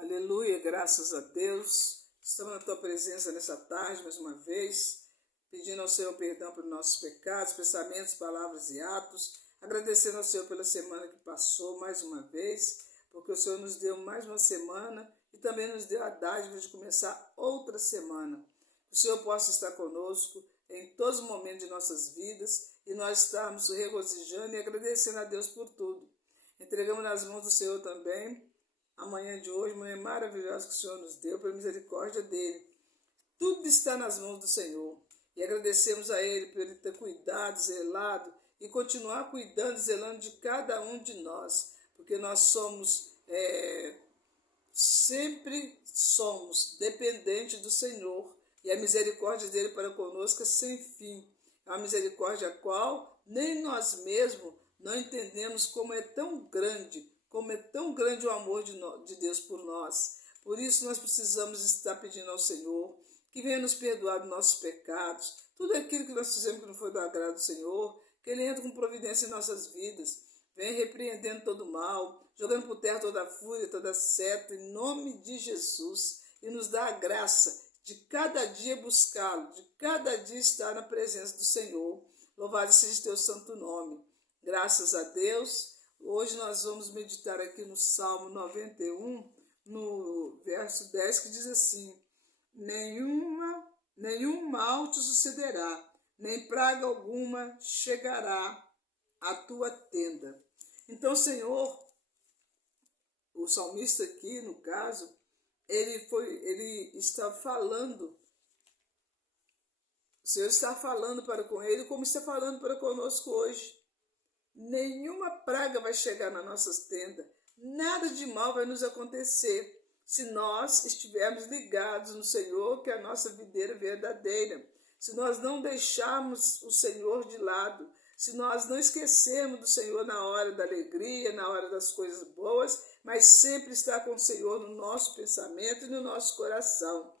Aleluia, graças a Deus. Estamos na tua presença nessa tarde, mais uma vez, pedindo ao Senhor perdão pelos nossos pecados, pensamentos, palavras e atos, agradecendo ao Senhor pela semana que passou mais uma vez, porque o Senhor nos deu mais uma semana e também nos deu a dádiva de começar outra semana. Que o Senhor possa estar conosco em todos os momentos de nossas vidas e nós estarmos regozijando e agradecendo a Deus por tudo. Entregamos nas mãos do Senhor também a manhã de hoje, manhã maravilhosa que o Senhor nos deu, pela misericórdia dEle. Tudo está nas mãos do Senhor. E agradecemos a Ele por Ele ter cuidado, zelado e continuar cuidando e zelando de cada um de nós. Porque nós sempre somos dependentes do Senhor. E a misericórdia dEle para conosco é sem fim. É uma misericórdia a qual nem nós mesmos não entendemos como é tão grande o amor de Deus por nós. Por isso nós precisamos estar pedindo ao Senhor que venha nos perdoar dos nossos pecados, tudo aquilo que nós fizemos que não foi do agrado do Senhor, que Ele entre com providência em nossas vidas, venha repreendendo todo o mal, jogando por terra toda a fúria, toda a seta, em nome de Jesus, e nos dá a graça de cada dia buscá-lo, de cada dia estar na presença do Senhor. Louvado seja teu santo nome. Graças a Deus. Hoje nós vamos meditar aqui no Salmo 91, no verso 10, que diz assim: nenhum mal te sucederá, nem praga alguma chegará à tua tenda. Então, Senhor, o salmista aqui, no caso, ele está falando, o Senhor está falando para com ele, como está falando para conosco hoje. Nenhuma praga vai chegar nas nossas tendas, nada de mal vai nos acontecer se nós estivermos ligados no Senhor, que é a nossa videira verdadeira. Se nós não deixarmos o Senhor de lado, se nós não esquecermos do Senhor na hora da alegria, na hora das coisas boas, mas sempre estar com o Senhor no nosso pensamento e no nosso coração.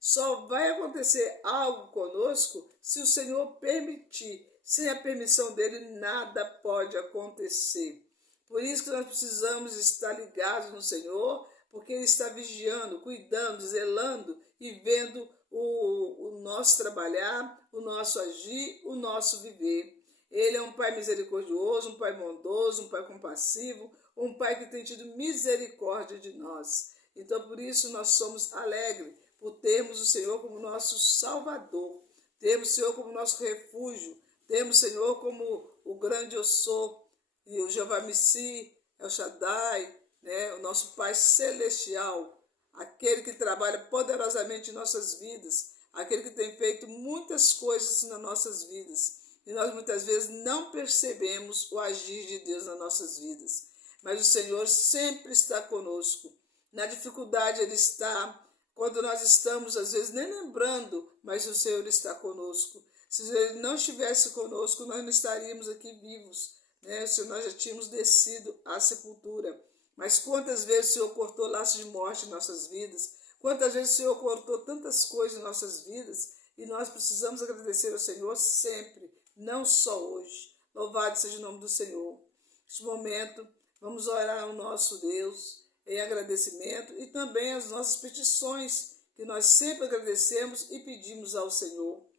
Só vai acontecer algo conosco se o Senhor permitir. Sem a permissão dele, nada pode acontecer. Por isso que nós precisamos estar ligados no Senhor, porque Ele está vigiando, cuidando, zelando e vendo o nosso trabalhar, o nosso agir, o nosso viver. Ele é um Pai misericordioso, um Pai bondoso, um Pai compassivo, um Pai que tem tido misericórdia de nós. Então, por isso, nós somos alegres por termos o Senhor como nosso Salvador, termos o Senhor como nosso refúgio, temos, Senhor, como o grande eu sou, e o Jeová Nissi, El Shaddai, né? O nosso Pai Celestial, aquele que trabalha poderosamente em nossas vidas, aquele que tem feito muitas coisas nas nossas vidas. E nós muitas vezes não percebemos o agir de Deus nas nossas vidas. Mas o Senhor sempre está conosco. Na dificuldade Ele está, quando nós estamos, às vezes, nem lembrando, mas o Senhor está conosco. Se Ele não estivesse conosco, nós não estaríamos aqui vivos, né? Se nós já tínhamos descido à sepultura. Mas quantas vezes o Senhor cortou laços de morte em nossas vidas? Quantas vezes o Senhor cortou tantas coisas em nossas vidas? E nós precisamos agradecer ao Senhor sempre, não só hoje. Louvado seja o nome do Senhor. Neste momento, vamos orar ao nosso Deus em agradecimento e também as nossas petições, que nós sempre agradecemos e pedimos ao Senhor.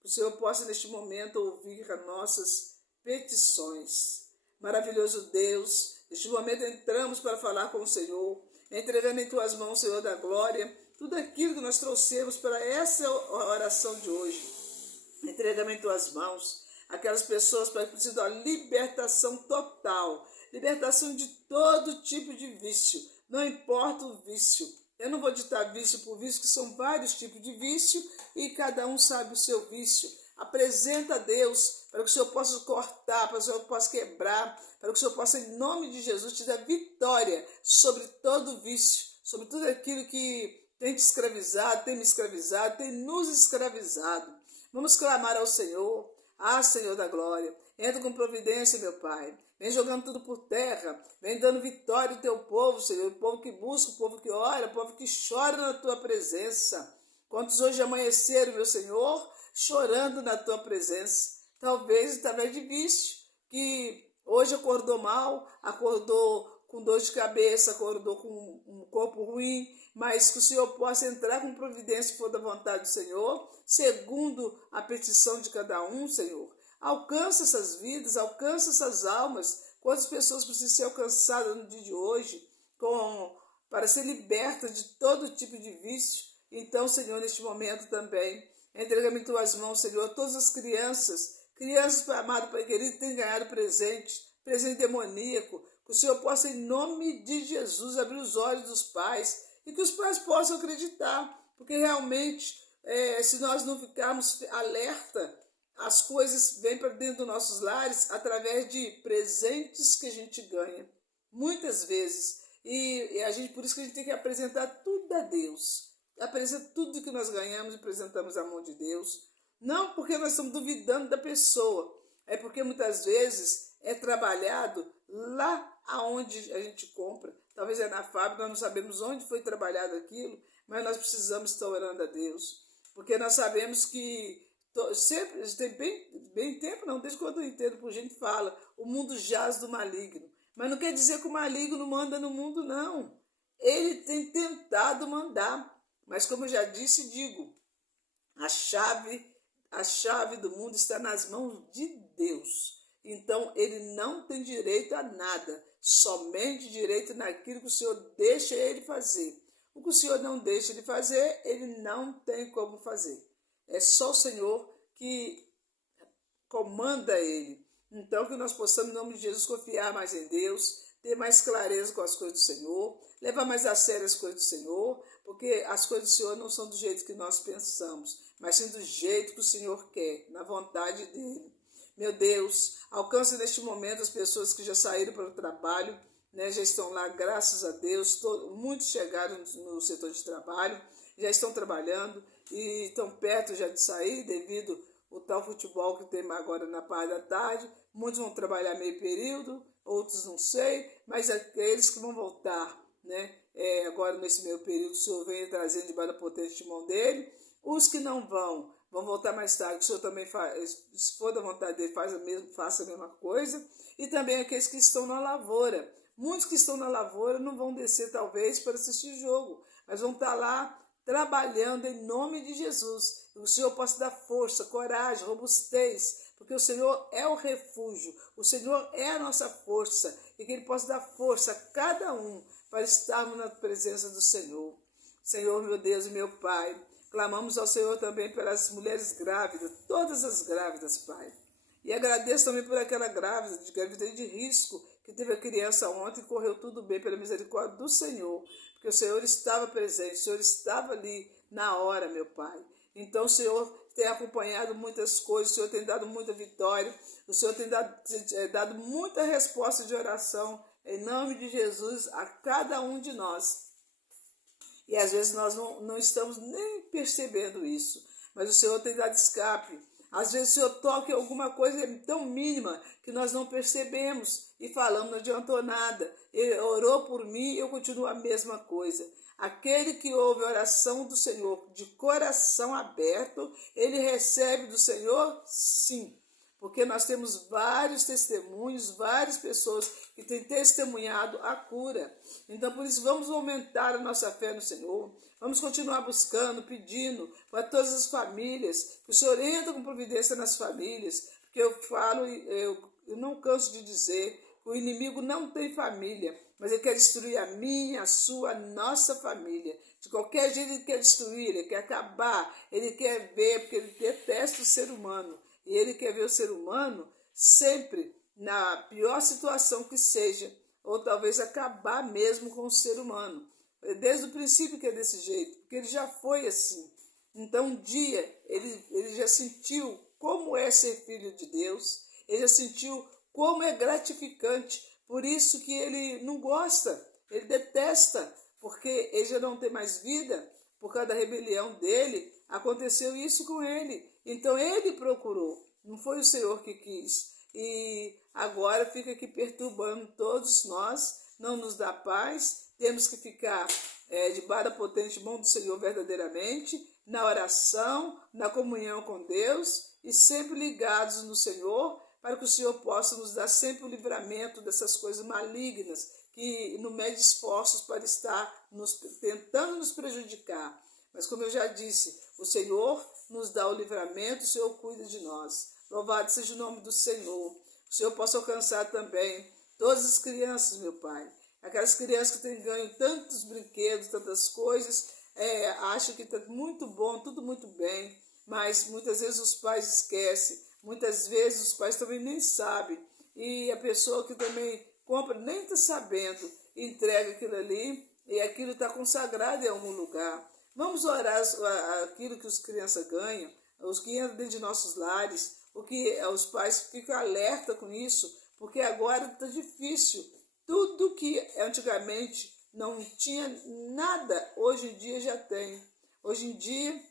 Que o Senhor possa, neste momento, ouvir as nossas petições. Maravilhoso Deus, neste momento entramos para falar com o Senhor, entregando em Tuas mãos, Senhor da glória, tudo aquilo que nós trouxemos para essa oração de hoje. Entregamos em Tuas mãos aquelas pessoas que precisam da libertação total, libertação de todo tipo de vício, não importa o vício. Eu não vou ditar vício por vício, que são vários tipos de vício e cada um sabe o seu vício. Apresenta a Deus para que o Senhor possa cortar, para que o Senhor possa quebrar, para que o Senhor possa, em nome de Jesus, te dar vitória sobre todo vício, sobre tudo aquilo que tem te escravizado, tem me escravizado, tem nos escravizado. Vamos clamar ao Senhor. Ah, Senhor da glória, entra com providência, meu Pai. Vem jogando tudo por terra, vem dando vitória ao teu povo, Senhor, o povo que busca, o povo que ora, o povo que chora na tua presença. Quantos hoje amanheceram, meu Senhor, chorando na tua presença? Talvez através de vício, que hoje acordou mal, acordou com dor de cabeça, acordou com um corpo ruim, mas que o Senhor possa entrar com providência, se for da vontade do Senhor, segundo a petição de cada um, Senhor. Alcança essas vidas, alcança essas almas. Quantas pessoas precisam ser alcançadas no dia de hoje para ser libertas de todo tipo de vício? Então, Senhor, neste momento também, entrega-me em tuas mãos, Senhor, todas as crianças, amado Pai querido, que têm ganhado presente demoníaco, que o Senhor possa, em nome de Jesus, abrir os olhos dos pais e que os pais possam acreditar, porque realmente, se nós não ficarmos alerta, as coisas vêm para dentro dos nossos lares através de presentes que a gente ganha, muitas vezes. E por isso que a gente tem que apresentar tudo a Deus. Apresenta tudo que nós ganhamos e apresentamos à mão de Deus. Não porque nós estamos duvidando da pessoa, é porque muitas vezes é trabalhado lá aonde a gente compra. Talvez é na fábrica, nós não sabemos onde foi trabalhado aquilo, mas nós precisamos estar orando a Deus. Porque nós sabemos que sempre, tem bem tempo, não, desde quando eu entendo, por gente fala, o mundo jaz do maligno. Mas não quer dizer que o maligno manda no mundo, não. Ele tem tentado mandar. Mas como eu já disse, digo, a chave do mundo está nas mãos de Deus. Então, ele não tem direito a nada, somente direito naquilo que o Senhor deixa ele fazer. O que o Senhor não deixa ele fazer, ele não tem como fazer. É só o Senhor que comanda ele. Então, que nós possamos, em nome de Jesus, confiar mais em Deus, ter mais clareza com as coisas do Senhor, levar mais a sério as coisas do Senhor, porque as coisas do Senhor não são do jeito que nós pensamos, mas sim do jeito que o Senhor quer, na vontade dele. Meu Deus, alcance neste momento as pessoas que já saíram para o trabalho, né, já estão lá, graças a Deus, muitos chegaram no setor de trabalho, já estão trabalhando e estão perto já de sair devido ao tal futebol que tem agora na parte da tarde. Muitos vão trabalhar meio período, outros não sei, mas aqueles que vão voltar, né, agora nesse meio período, o Senhor vem trazendo debaixo da potente mão dele. Os que não vão voltar mais tarde, o Senhor também faz, se for da vontade dele, faça a mesma coisa. E também aqueles que estão na lavoura. Muitos que estão na lavoura não vão descer talvez para assistir jogo, mas vão estar lá trabalhando em nome de Jesus. O Senhor possa dar força, coragem, robustez, porque o Senhor é o refúgio, o Senhor é a nossa força, e que Ele possa dar força a cada um para estarmos na presença do Senhor. Senhor, meu Deus e meu Pai, clamamos ao Senhor também pelas mulheres grávidas, todas as grávidas, Pai. E agradeço também por aquela grávida de risco, que teve a criança ontem e correu tudo bem pela misericórdia do Senhor, porque o Senhor estava presente, o Senhor estava ali na hora, meu Pai. Então o Senhor tem acompanhado muitas coisas, o Senhor tem dado muita vitória, o Senhor tem dado muita resposta de oração, em nome de Jesus, a cada um de nós. E às vezes nós não estamos nem percebendo isso, mas o Senhor tem dado escape. Às vezes o Senhor toca em alguma coisa tão mínima que nós não percebemos e falamos, não adiantou nada. Ele orou por mim e eu continuo a mesma coisa. Aquele que ouve a oração do Senhor de coração aberto, ele recebe do Senhor, sim. Porque nós temos vários testemunhos, várias pessoas que têm testemunhado a cura. Então, por isso, vamos aumentar a nossa fé no Senhor. Vamos continuar buscando, pedindo para todas as famílias, que o Senhor entre com providência nas famílias. Porque eu não canso de dizer que o inimigo não tem família, mas ele quer destruir a minha, a sua, a nossa família. De qualquer jeito ele quer destruir, ele quer acabar, ele quer ver, porque ele detesta o ser humano. E ele quer ver o ser humano sempre na pior situação que seja, ou talvez acabar mesmo com o ser humano. Desde o princípio que é desse jeito, porque ele já foi assim. Então um dia ele já sentiu como é ser filho de Deus, ele já sentiu como é gratificante, por isso que ele não gosta, ele detesta, porque ele já não tem mais vida, por causa da rebelião dele, aconteceu isso com ele. Então ele procurou, não foi o Senhor que quis. E agora fica aqui perturbando todos nós, não nos dá paz, temos que ficar debaixo da potente mão do Senhor verdadeiramente, na oração, na comunhão com Deus e sempre ligados no Senhor, para que o Senhor possa nos dar sempre o livramento dessas coisas malignas que não mede esforços para estar tentando nos prejudicar. Mas como eu já disse, o Senhor nos dá o livramento, o Senhor cuida de nós. Louvado seja o nome do Senhor. O Senhor possa alcançar também todas as crianças, meu Pai. Aquelas crianças que têm ganho tantos brinquedos, tantas coisas, acham que está muito bom, tudo muito bem, mas muitas vezes os pais esquecem, muitas vezes os pais também nem sabem. E a pessoa que também compra nem está sabendo, entrega aquilo ali e aquilo está consagrado em algum lugar. Vamos orar aquilo que as crianças ganham, os que entram dentro de nossos lares, o que os pais ficam alerta com isso, porque agora está difícil. Tudo que antigamente não tinha nada, hoje em dia já tem. Hoje em dia,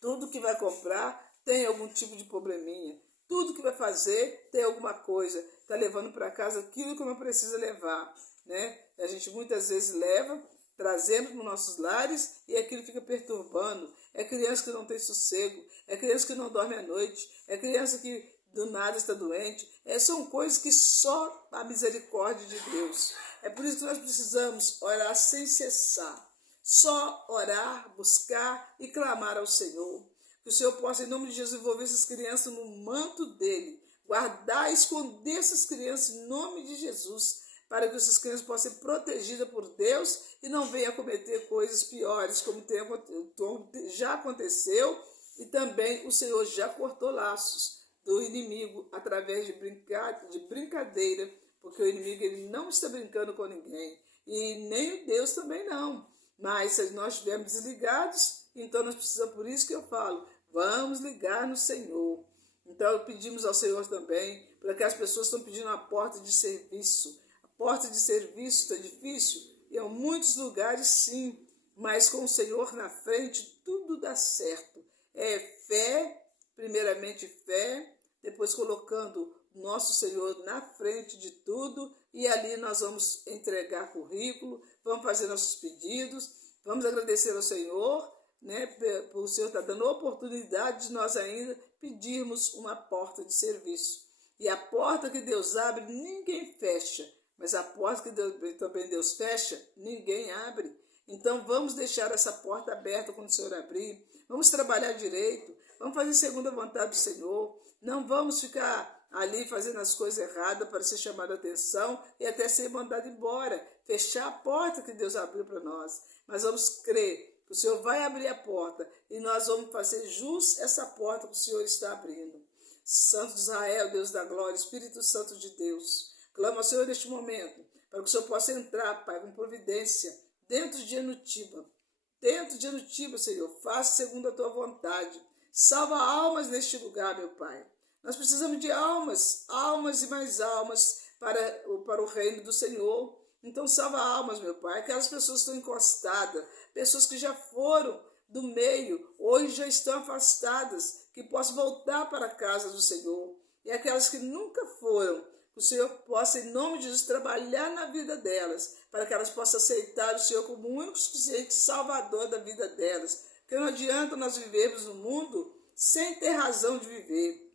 tudo que vai comprar tem algum tipo de probleminha. Tudo que vai fazer tem alguma coisa. Está levando para casa aquilo que não precisa levar, né? A gente muitas vezes leva, trazendo para os nossos lares e aquilo fica perturbando. É criança que não tem sossego, é criança que não dorme à noite, é criança que do nada está doente. São coisas que só a misericórdia de Deus. É por isso que nós precisamos orar sem cessar. Só orar, buscar e clamar ao Senhor. Que o Senhor possa, em nome de Jesus, envolver essas crianças no manto dele. Guardar e esconder essas crianças em nome de Jesus, para que essas crianças possam ser protegidas por Deus e não venham a cometer coisas piores, como já aconteceu, e também o Senhor já cortou laços do inimigo através de brincadeira, porque o inimigo ele não está brincando com ninguém, e nem Deus também não. Mas se nós estivermos desligados, então nós precisamos, por isso que eu falo, vamos ligar no Senhor. Então pedimos ao Senhor também, porque as pessoas estão pedindo a porta de serviço. A porta de serviço está difícil, e em muitos lugares sim, mas com o Senhor na frente tudo dá certo. É fé, primeiramente fé, depois colocando nosso Senhor na frente de tudo, e ali nós vamos entregar currículo, vamos fazer nossos pedidos, vamos agradecer ao Senhor, né, por o Senhor estar dando a oportunidade de nós ainda pedirmos uma porta de serviço. E a porta que Deus abre, ninguém fecha, mas a porta que também Deus fecha, ninguém abre. Então vamos deixar essa porta aberta quando o Senhor abrir, vamos trabalhar direito, vamos fazer segundo a vontade do Senhor, não vamos ficar ali fazendo as coisas erradas para ser chamado a atenção e até ser mandado embora, fechar a porta que Deus abriu para nós. Mas vamos crer que o Senhor vai abrir a porta e nós vamos fazer jus essa porta que o Senhor está abrindo. Santo de Israel, Deus da glória, Espírito Santo de Deus, clamo ao Senhor neste momento, para que o Senhor possa entrar, Pai, com providência, dentro de Anutiba. Dentro de Anutiba, Senhor, faça segundo a tua vontade. Salva almas neste lugar, meu Pai. Nós precisamos de almas, almas e mais almas para o reino do Senhor. Então salva almas, meu Pai. Aquelas pessoas que estão encostadas, pessoas que já foram do meio, hoje já estão afastadas, que possam voltar para a casa do Senhor. E aquelas que nunca foram, que o Senhor possa, em nome de Jesus, trabalhar na vida delas, para que elas possam aceitar o Senhor como o único suficiente Salvador da vida delas. Porque não adianta nós vivermos no mundo sem ter razão de viver.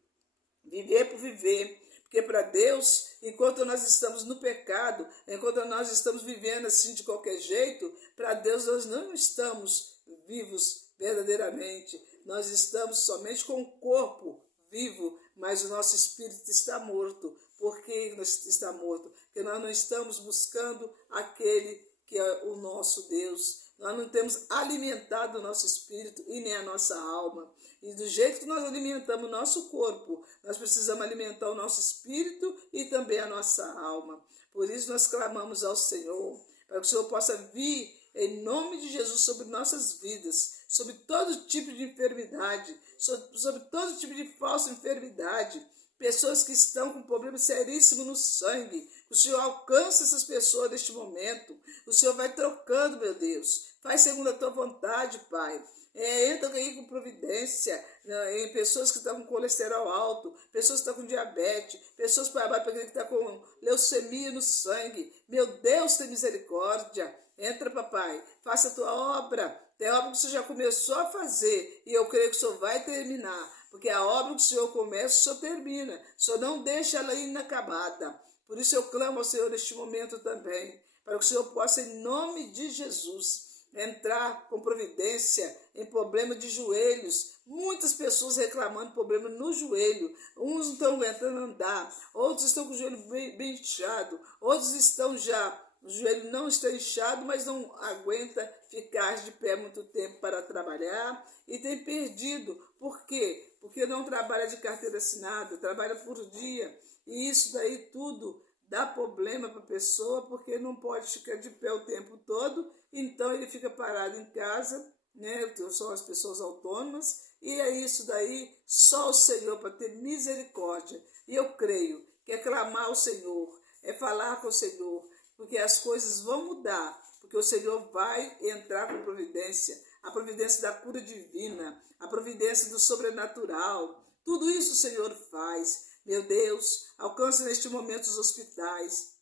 Viver por viver. Porque para Deus, enquanto nós estamos no pecado, enquanto nós estamos vivendo assim de qualquer jeito, para Deus nós não estamos vivos verdadeiramente. Nós estamos somente com o corpo vivo, mas o nosso espírito está morto. Por que está morto? Porque nós não estamos buscando aquele que é o nosso Deus. Nós não temos alimentado o nosso espírito e nem a nossa alma. E do jeito que nós alimentamos o nosso corpo, nós precisamos alimentar o nosso espírito e também a nossa alma. Por isso nós clamamos ao Senhor, para que o Senhor possa vir em nome de Jesus sobre nossas vidas, sobre todo tipo de enfermidade, sobre todo tipo de falsa enfermidade, pessoas que estão com problemas seríssimos no sangue. O Senhor alcança essas pessoas neste momento. O Senhor vai trocando, meu Deus. Faz segundo a tua vontade, Pai. Entra aí com providência em pessoas que estão com colesterol alto, pessoas que estão com diabetes, pessoas que estão com leucemia no sangue. Meu Deus, tem misericórdia. Entra, papai, faça a tua obra. Tem obra que o Senhor já começou a fazer e eu creio que o Senhor vai terminar. Porque a obra que o Senhor começa, o Senhor termina. O Senhor não deixa ela inacabada. Por isso eu clamo ao Senhor neste momento também, para que o Senhor possa, em nome de Jesus, entrar com providência em problema de joelhos. Muitas pessoas reclamando problema no joelho. Uns não estão aguentando andar, outros estão com o joelho bem inchado, outros estão já, o joelho não está inchado, mas não aguenta ficar de pé muito tempo para trabalhar e tem perdido. Por quê? Porque não trabalha de carteira assinada, trabalha por dia. E isso daí tudo dá problema para a pessoa, porque não pode ficar de pé o tempo todo, então ele fica parado em casa, né? São as pessoas autônomas, e é isso daí, só o Senhor para ter misericórdia. E eu creio que é clamar ao Senhor, é falar com o Senhor, porque as coisas vão mudar, porque o Senhor vai entrar com providência, a providência da cura divina, a providência do sobrenatural. Tudo isso o Senhor faz. Meu Deus, alcance neste momento os hospitais,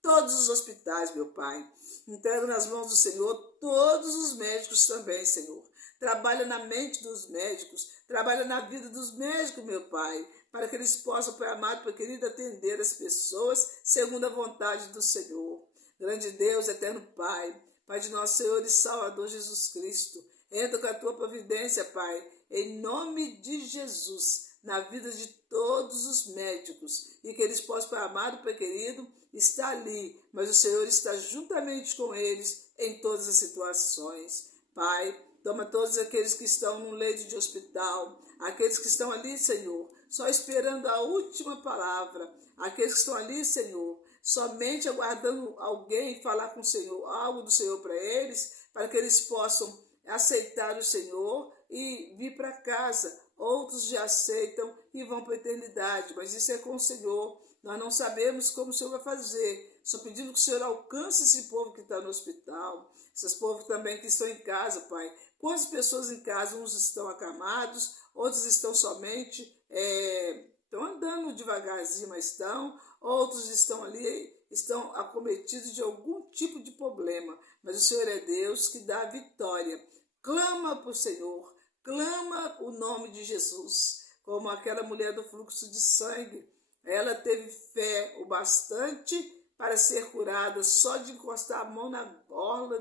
todos os hospitais, meu Pai. Entrego nas mãos do Senhor todos os médicos também, Senhor. Trabalha na mente dos médicos, trabalha na vida dos médicos, meu Pai, para que eles possam, Pai amado, Pai querido, atender as pessoas segundo a vontade do Senhor. Grande Deus, eterno Pai, Pai de nosso Senhor e Salvador Jesus Cristo, entra com a tua providência, Pai, em nome de Jesus, na vida de todos os médicos, e que eles possam, Pai amado, Pai querido, estar ali, mas o Senhor está juntamente com eles em todas as situações. Pai, toma todos aqueles que estão no leito de hospital, aqueles que estão ali, Senhor, só esperando a última palavra, aqueles que estão ali, Senhor, somente aguardando alguém falar com o Senhor, algo do Senhor para eles, para que eles possam aceitar o Senhor e vir para casa. Outros já aceitam e vão para a eternidade, mas isso é com o Senhor. Nós não sabemos como o Senhor vai fazer. Só pedindo que o Senhor alcance esse povo que está no hospital, esses povos também que estão em casa, Pai. Quantas pessoas em casa, uns estão acamados, outros estão somente, estão andando devagarzinho, mas estão, outros estão ali, estão acometidos de algum tipo de problema. Mas o Senhor é Deus que dá a vitória. Clama para o Senhor. Clama o nome de Jesus, como aquela mulher do fluxo de sangue. Ela teve fé o bastante para ser curada só de encostar a mão na orla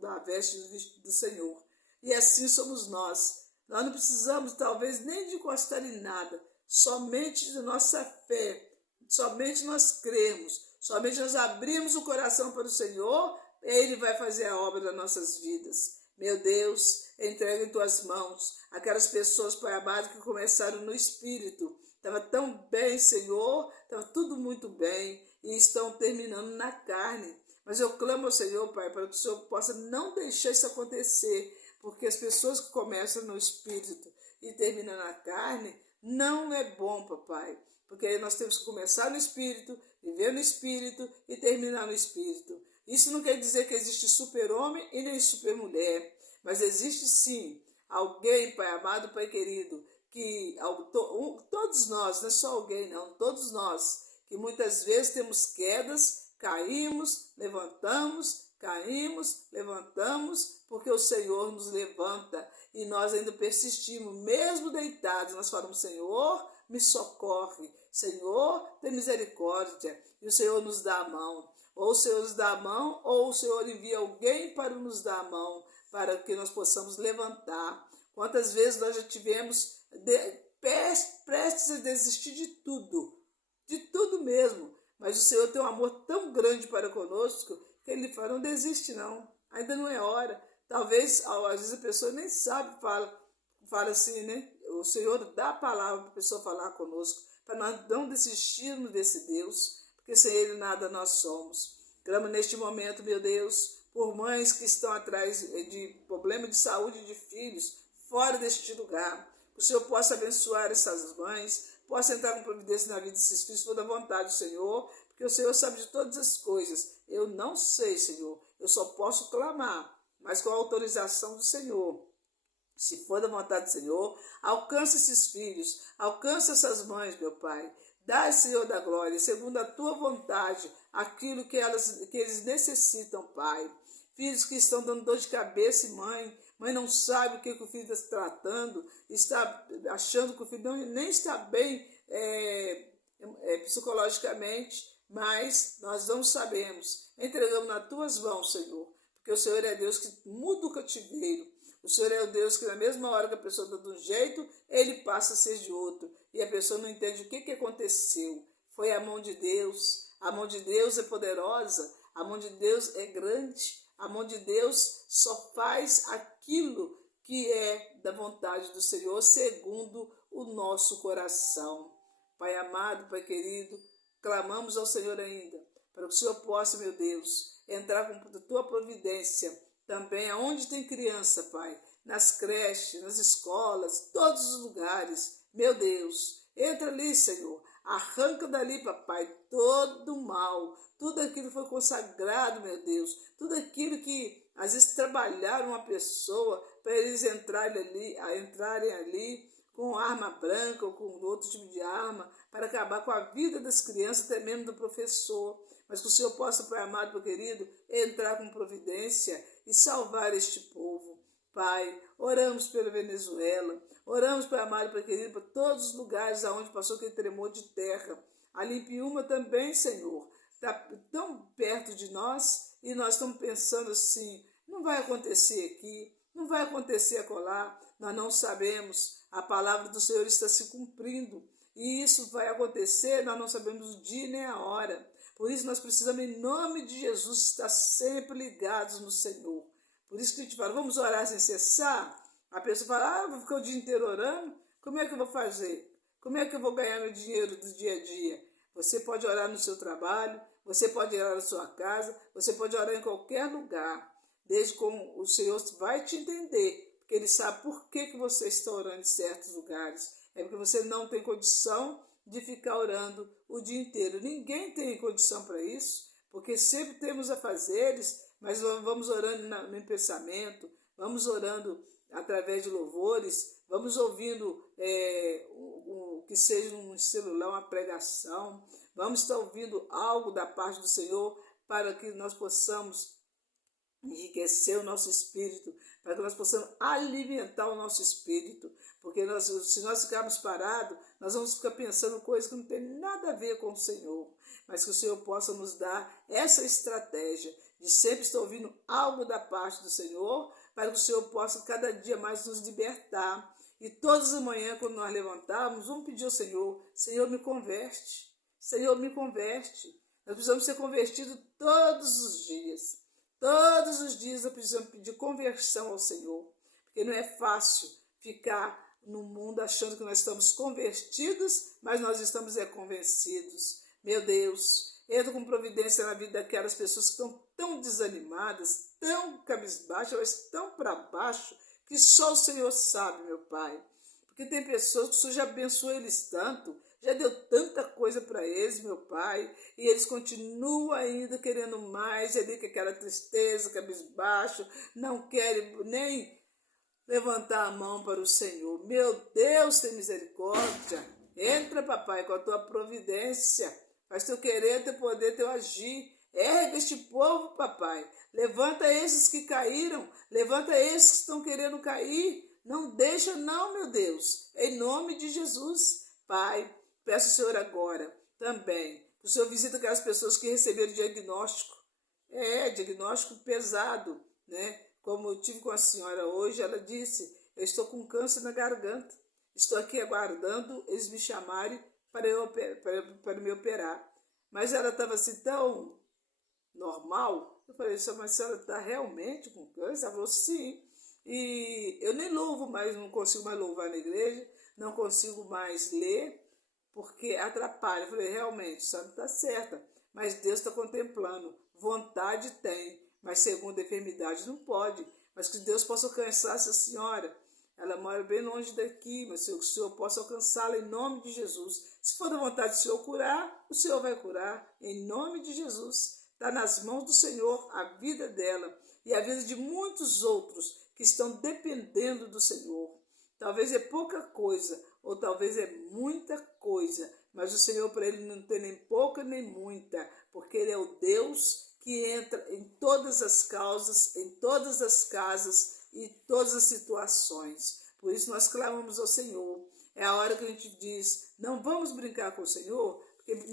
da veste do Senhor. E assim somos nós. Nós não precisamos talvez nem de encostar em nada, somente de nossa fé, somente nós cremos, somente nós abrimos o coração para o Senhor, Ele vai fazer a obra das nossas vidas. Meu Deus, entrega em tuas mãos aquelas pessoas, Pai amado, que começaram no Espírito. Estava tão bem, Senhor, estava tudo muito bem e estão terminando na carne. Mas eu clamo ao Senhor, Pai, para que o Senhor possa não deixar isso acontecer, porque as pessoas que começam no Espírito e terminam na carne, não é bom, papai, porque aí nós temos que começar no Espírito, viver no Espírito e terminar no Espírito. Isso não quer dizer que existe super-homem e nem super-mulher, mas existe sim alguém, Pai amado, Pai querido, que todos nós, não é só alguém não, todos nós, que muitas vezes temos quedas, caímos, levantamos, caímos, levantamos, porque o Senhor nos levanta e nós ainda persistimos, mesmo deitados, nós falamos, Senhor, me socorre, Senhor, tem misericórdia, e o Senhor nos dá a mão. Ou o Senhor nos dá a mão, ou o Senhor envia alguém para nos dar a mão, para que nós possamos levantar. Quantas vezes nós já tivemos prestes a desistir de tudo mesmo. Mas o Senhor tem um amor tão grande para conosco, que Ele fala, não desiste não, ainda não é hora. Talvez, às vezes a pessoa nem sabe, fala assim, né? O Senhor dá a palavra para a pessoa falar conosco, para nós não desistirmos desse Deus, porque sem Ele nada nós somos. Clamo neste momento, meu Deus, por mães que estão atrás de problema de saúde de filhos, fora deste lugar. Que o Senhor possa abençoar essas mães, possa entrar com providência na vida desses filhos, toda a vontade do Senhor, porque o Senhor sabe de todas as coisas. Eu não sei, Senhor, eu só posso clamar, mas com a autorização do Senhor. Se for da vontade do Senhor, alcança esses filhos, alcança essas mães, meu Pai. Dá, Senhor da glória, segundo a tua vontade, aquilo que eles necessitam, Pai. Filhos que estão dando dor de cabeça, mãe não sabe o que o filho está tratando, está achando que o filho nem está bem psicologicamente, mas nós não sabemos. Entregamos nas tuas mãos, Senhor, porque o Senhor é Deus que muda o cativeiro. O Senhor é o Deus que na mesma hora que a pessoa está de um jeito, ele passa a ser de outro. E a pessoa não entende o que aconteceu. Foi a mão de Deus. A mão de Deus é poderosa. A mão de Deus é grande. A mão de Deus só faz aquilo que é da vontade do Senhor, segundo o nosso coração. Pai amado, Pai querido, clamamos ao Senhor ainda, para que o Senhor possa, meu Deus, entrar com a tua providência também aonde tem criança, Pai, nas creches, nas escolas, todos os lugares. Meu Deus, entra ali, Senhor, arranca dali, papai, todo o mal, tudo aquilo que foi consagrado, meu Deus, tudo aquilo que às vezes trabalharam uma pessoa para eles entrarem ali com arma branca ou com outro tipo de arma, para acabar com a vida das crianças, até mesmo do professor. Mas que o Senhor possa, Pai amado, Pai querido, entrar com providência e salvar este povo. Pai, oramos pela Venezuela, oramos, Pai amado, Pai querido, para todos os lugares aonde passou aquele tremor de terra. Ali em Piúma também, Senhor, está tão perto de nós e nós estamos pensando assim, não vai acontecer aqui, não vai acontecer acolá, nós não sabemos, a palavra do Senhor está se cumprindo e isso vai acontecer, nós não sabemos o dia nem a hora. Por isso nós precisamos, em nome de Jesus, estar sempre ligados no Senhor. Por isso que a gente fala, vamos orar sem cessar? A pessoa fala, vou ficar o dia inteiro orando? Como é que eu vou fazer? Como é que eu vou ganhar meu dinheiro do dia a dia? Você pode orar no seu trabalho, você pode orar na sua casa, você pode orar em qualquer lugar, desde como o Senhor vai te entender, porque Ele sabe por que você está orando em certos lugares. É porque você não tem condição de ficar orando o dia inteiro. Ninguém tem condição para isso, porque sempre temos afazeres, mas vamos orando no pensamento, vamos orando através de louvores, vamos ouvindo que seja um celular, uma pregação, vamos estar ouvindo algo da parte do Senhor para que nós possamos enriquecer o nosso espírito, para que nós possamos alimentar o nosso espírito, porque se nós ficarmos parados, nós vamos ficar pensando coisas que não tem nada a ver com o Senhor, mas que o Senhor possa nos dar essa estratégia de sempre estar ouvindo algo da parte do Senhor, para que o Senhor possa cada dia mais nos libertar. E todas as manhãs, quando nós levantarmos, vamos pedir ao Senhor, Senhor, me converte, Senhor, me converte. Nós precisamos ser convertidos todos os dias. Todos os dias nós precisamos pedir conversão ao Senhor, porque não é fácil ficar no mundo achando que nós estamos convertidos, mas nós estamos convencidos. Meu Deus, entra com providência na vida daquelas pessoas que estão tão desanimadas, tão cabisbaixas, tão para baixo, que só o Senhor sabe, meu Pai. Porque tem pessoas que o Senhor já abençoou eles tanto, já deu tanta coisa para eles, meu Pai, e eles continuam ainda querendo mais, ali com aquela tristeza, cabisbaixo, não querem nem levantar a mão para o Senhor. Meu Deus, tem misericórdia. Entra, papai, com a tua providência. Faz teu querer, teu poder, teu agir. Ergue este povo, papai. Levanta esses que caíram. Levanta esses que estão querendo cair. Não deixa não, meu Deus. Em nome de Jesus, Pai, peço ao Senhor agora também. O Senhor visita aquelas pessoas que receberam diagnóstico. Diagnóstico pesado, né? Como eu tive com a senhora hoje, ela disse, eu estou com câncer na garganta. Estou aqui aguardando eles me chamarem para me operar. Mas ela estava assim tão normal. Eu falei, mas a senhora está realmente com câncer? Ela falou, sim. E eu nem louvo mais, não consigo mais louvar na igreja, não consigo mais ler, porque atrapalha. Eu falei, realmente, a senhora está certa, mas Deus está contemplando. Vontade tem, mas segundo a enfermidade não pode. Mas que Deus possa alcançar essa senhora. Ela mora bem longe daqui, mas que o Senhor possa alcançá-la em nome de Jesus. Se for da vontade do Senhor curar, o Senhor vai curar em nome de Jesus. Está nas mãos do Senhor a vida dela e a vida de muitos outros que estão dependendo do Senhor. Talvez é pouca coisa, ou talvez é muita coisa, mas o Senhor para ele não tem nem pouca nem muita, porque ele é o Deus que entra em todas as causas, em todas as casas e todas as situações. Por isso nós clamamos ao Senhor. É a hora que a gente diz, não vamos brincar com o Senhor, porque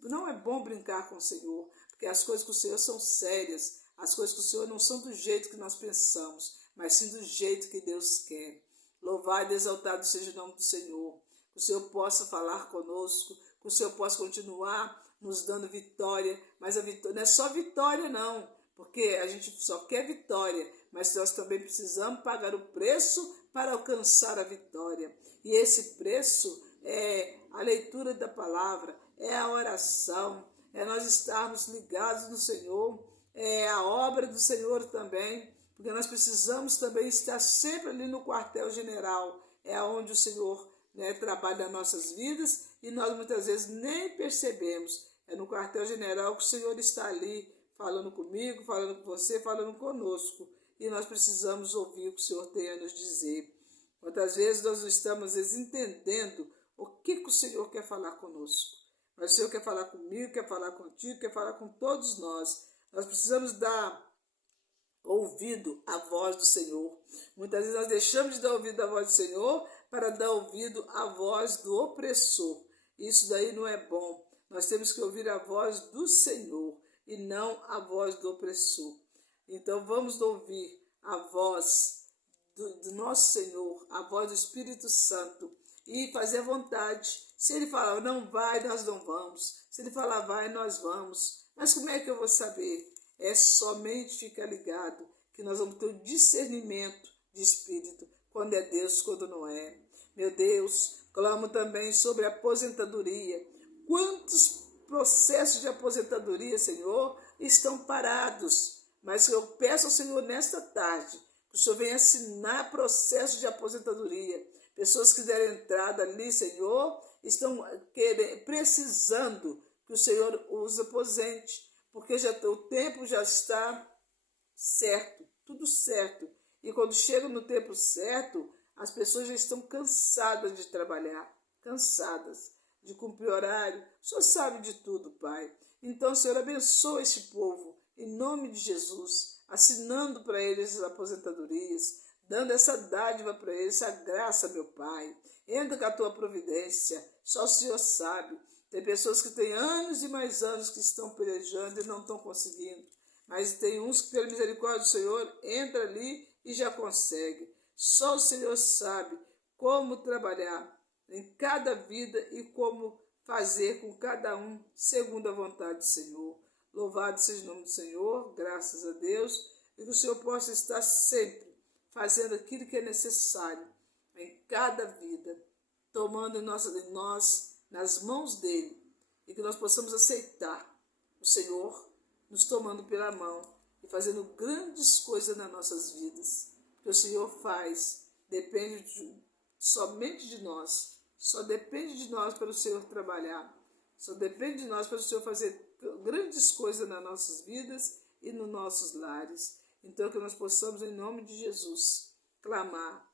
não é bom brincar com o Senhor, porque as coisas com o Senhor são sérias, as coisas com o Senhor não são do jeito que nós pensamos, mas sim do jeito que Deus quer. Louvado e exaltado seja o nome do Senhor, que o Senhor possa falar conosco, que o Senhor possa continuar nos dando vitória, mas a vitória não é só vitória não, porque a gente só quer vitória, mas nós também precisamos pagar o preço para alcançar a vitória. E esse preço é a leitura da palavra, é a oração, é nós estarmos ligados no Senhor, é a obra do Senhor também, porque nós precisamos também estar sempre ali no quartel-general, é onde o Senhor, né, trabalha nas nossas vidas e nós muitas vezes nem percebemos. É no quartel-general que o Senhor está ali falando comigo, falando com você, falando conosco. E nós precisamos ouvir o que o Senhor tem a nos dizer. Quantas vezes nós não estamos às vezes, entendendo o que o Senhor quer falar conosco. Mas o Senhor quer falar comigo, quer falar contigo, quer falar com todos nós. Nós precisamos dar ouvido à voz do Senhor. Muitas vezes nós deixamos de dar ouvido à voz do Senhor para dar ouvido à voz do opressor. Isso daí não é bom. Nós temos que ouvir a voz do Senhor e não a voz do opressor. Então vamos ouvir a voz do nosso Senhor, a voz do Espírito Santo e fazer a vontade. Se Ele falar não vai, nós não vamos. Se Ele falar vai, nós vamos. Mas como é que eu vou saber? É somente ficar ligado que nós vamos ter o discernimento de espírito, quando é Deus, quando não é. Meu Deus, clamo também sobre a aposentadoria. Quantos processos de aposentadoria, Senhor, estão parados? Mas eu peço ao Senhor nesta tarde que o Senhor venha assinar processo de aposentadoria. Pessoas que deram entrada ali, Senhor, estão precisando que o Senhor os aposente, porque o tempo já está certo, tudo certo. E quando chega no tempo certo, as pessoas já estão cansadas de trabalhar, cansadas de cumprir horário. O Senhor sabe de tudo, Pai. Então, Senhor, abençoa este povo, em nome de Jesus, assinando para eles as aposentadorias, dando essa dádiva para eles, essa graça, meu Pai. Entra com a tua providência, só o Senhor sabe. Tem pessoas que têm anos e mais anos que estão pelejando e não estão conseguindo. Mas tem uns que, pela misericórdia do Senhor, entra ali e já consegue. Só o Senhor sabe como trabalhar em cada vida e como fazer com cada um segundo a vontade do Senhor. Louvado seja o nome do Senhor, graças a Deus, e que o Senhor possa estar sempre fazendo aquilo que é necessário em cada vida, tomando nós nas mãos dele, e que nós possamos aceitar o Senhor nos tomando pela mão e fazendo grandes coisas nas nossas vidas. Que o Senhor faz, depende somente de nós, só depende de nós para o Senhor trabalhar, só depende de nós para o Senhor fazer grandes coisas nas nossas vidas e nos nossos lares. Então que nós possamos, em nome de Jesus, clamar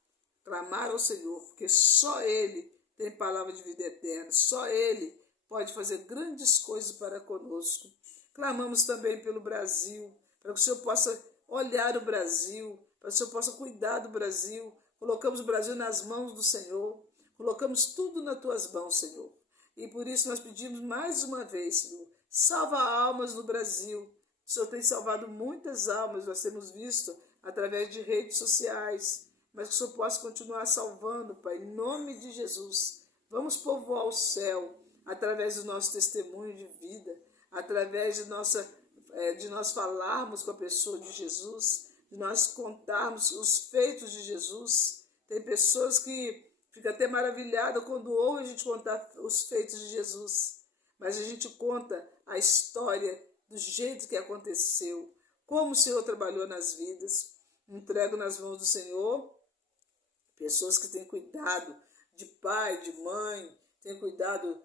ao Senhor, porque só Ele tem palavra de vida eterna, só Ele pode fazer grandes coisas para conosco. Clamamos também pelo Brasil, para que o Senhor possa olhar o Brasil, para que o Senhor possa cuidar do Brasil. Colocamos o Brasil nas mãos do Senhor, colocamos tudo nas tuas mãos, Senhor. E por isso nós pedimos mais uma vez, Senhor, salva almas no Brasil. O Senhor tem salvado muitas almas, nós temos visto através de redes sociais, mas que o Senhor possa continuar salvando, Pai, em nome de Jesus. Vamos povoar o céu através do nosso testemunho de vida, através de nós falarmos com a pessoa de Jesus, de nós contarmos os feitos de Jesus. Tem pessoas que ficam até maravilhadas quando ouvem a gente contar os feitos de Jesus, mas a gente conta a história do jeito que aconteceu, como o Senhor trabalhou nas vidas. Entrego nas mãos do Senhor pessoas que têm cuidado de pai, de mãe, têm cuidado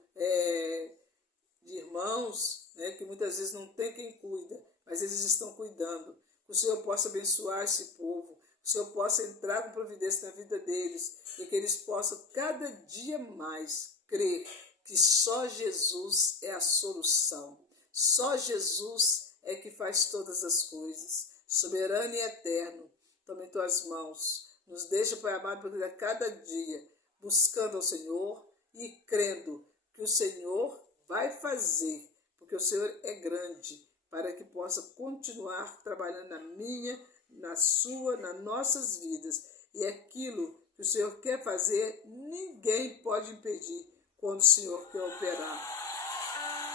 de irmãos, né, que muitas vezes não tem quem cuida, mas eles estão cuidando. Que o Senhor possa abençoar esse povo, que o Senhor possa entrar com providência na vida deles e que eles possam cada dia mais crer que só Jesus é a solução. Só Jesus é que faz todas as coisas. Soberano e eterno, toma em tuas mãos. Nos deixa, Pai amado, porque a cada dia buscando ao Senhor e crendo que o Senhor vai fazer, porque o Senhor é grande, para que possa continuar trabalhando na minha, na sua, nas nossas vidas. E aquilo que o Senhor quer fazer, ninguém pode impedir quando o Senhor quer operar.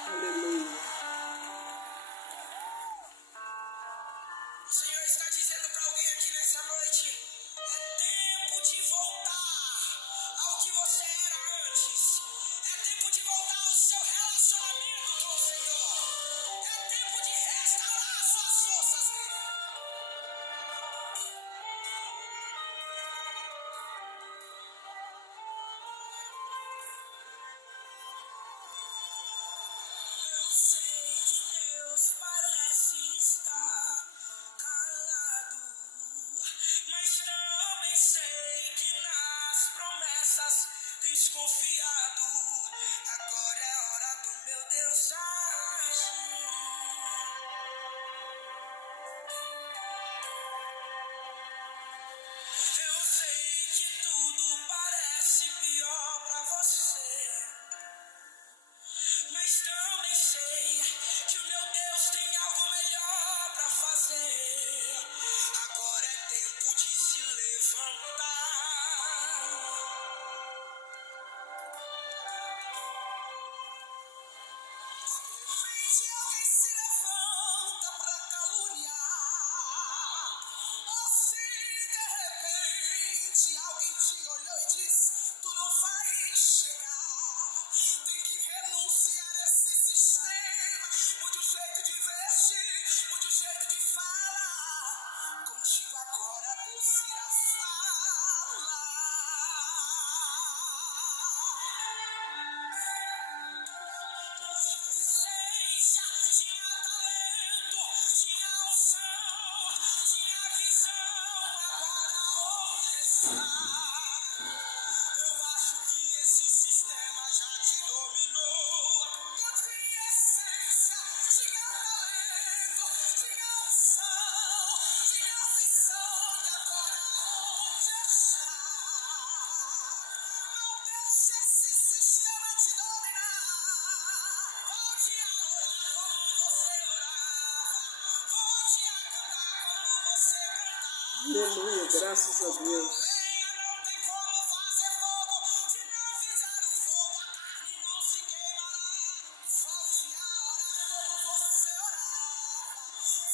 Aleluia. O Senhor está dizendo para alguém aqui nessa noite: é tempo de voltar ao que você era antes. É tempo de voltar ao seu relacionamento com o Senhor. É tempo de restaurar suas forças nele. Eu sei que Deus parece estar calado, mas também sei que nas promessas desconfiado. Agora é hora do meu Deus agir. Eu sei que tudo parece pior pra você, mas também sei que o meu Deus tem algo melhor pra fazer. Agora é tempo de se levantar. De repente alguém se levanta pra caluniar. Ou se de repente alguém te olhou e disse: tu não vai chegar. Tem que renunciar a esse sistema. Mude o jeito de vestir, mude o jeito de falar. Contigo agora Deus irá falar. Essência, tinha talento, tinha unção, tinha visão, agora onde está? Eu acho que esse sistema já te dominou. Eu tinha essência, tinha talento, tinha unção, tinha visão, e agora onde está? Não deixe esse sistema te dominar. Volte a orar como você orava. Volte a cantar como você cantava. Aleluia, graças a Deus. Lenha não tem como fazer fogo. Se não fizer o fogo, a carne não se queimará. Volte a orar como você orava.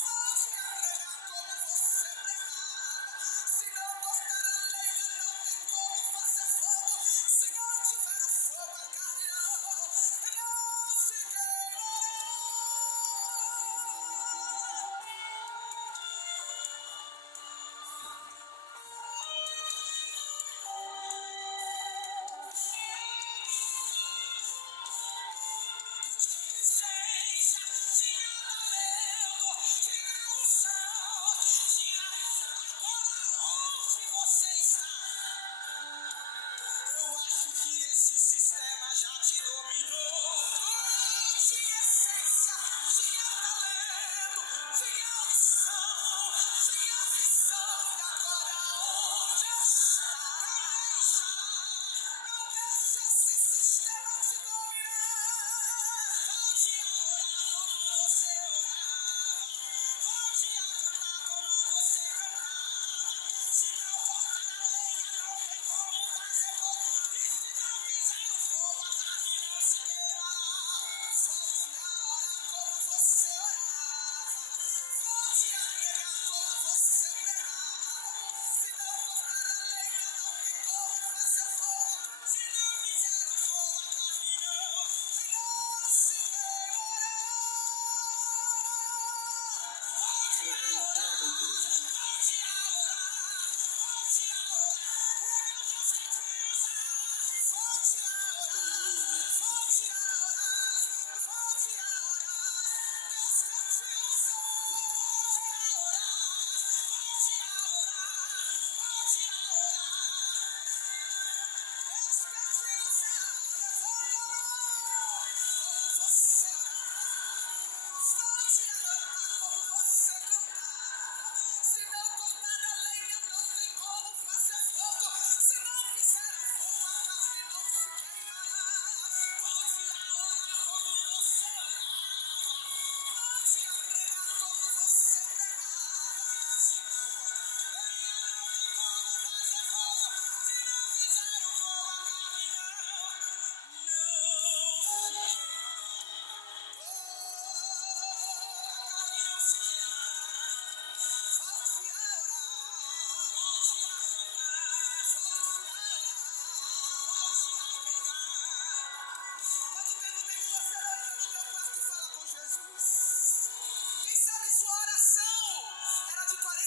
Volte a pregar como você pregava. Se não cortar a lenha, não tem como fazer fogo. Se não tiver o fogo, a carne não se queimará.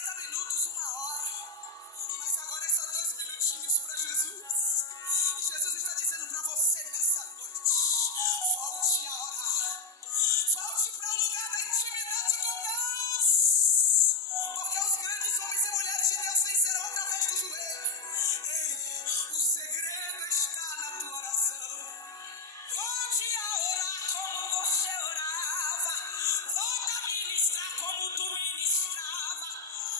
30 minutos, 1 hora. Mas agora é só 2 minutinhos para Jesus. E Jesus está dizendo para você nessa noite: volte a orar. Volte para o lugar da intimidade com Deus. Porque os grandes homens e mulheres de Deus vencerão através do joelho. Ei, o segredo está na tua oração. Volte a orar como você orava. Volta a ministrar como tu ministrava.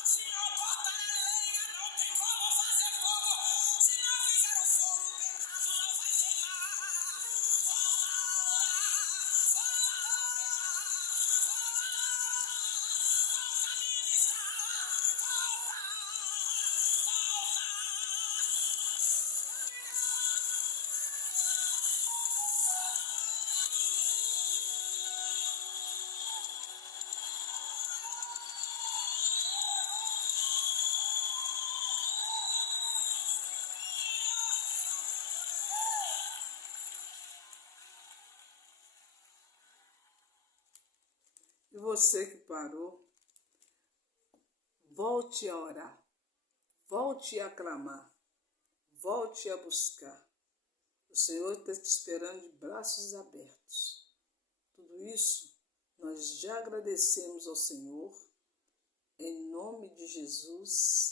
Se não cortar a lenha, não tem como fazer fogo. Se não fizer o fogo, o pecado não vai queimar. Volta a orar. Volta a pregar. Volta a orar. Volta a ministrar. Volta. E você que parou, volte a orar, volte a clamar, volte a buscar. O Senhor está te esperando de braços abertos. Tudo isso nós já agradecemos ao Senhor, em nome de Jesus.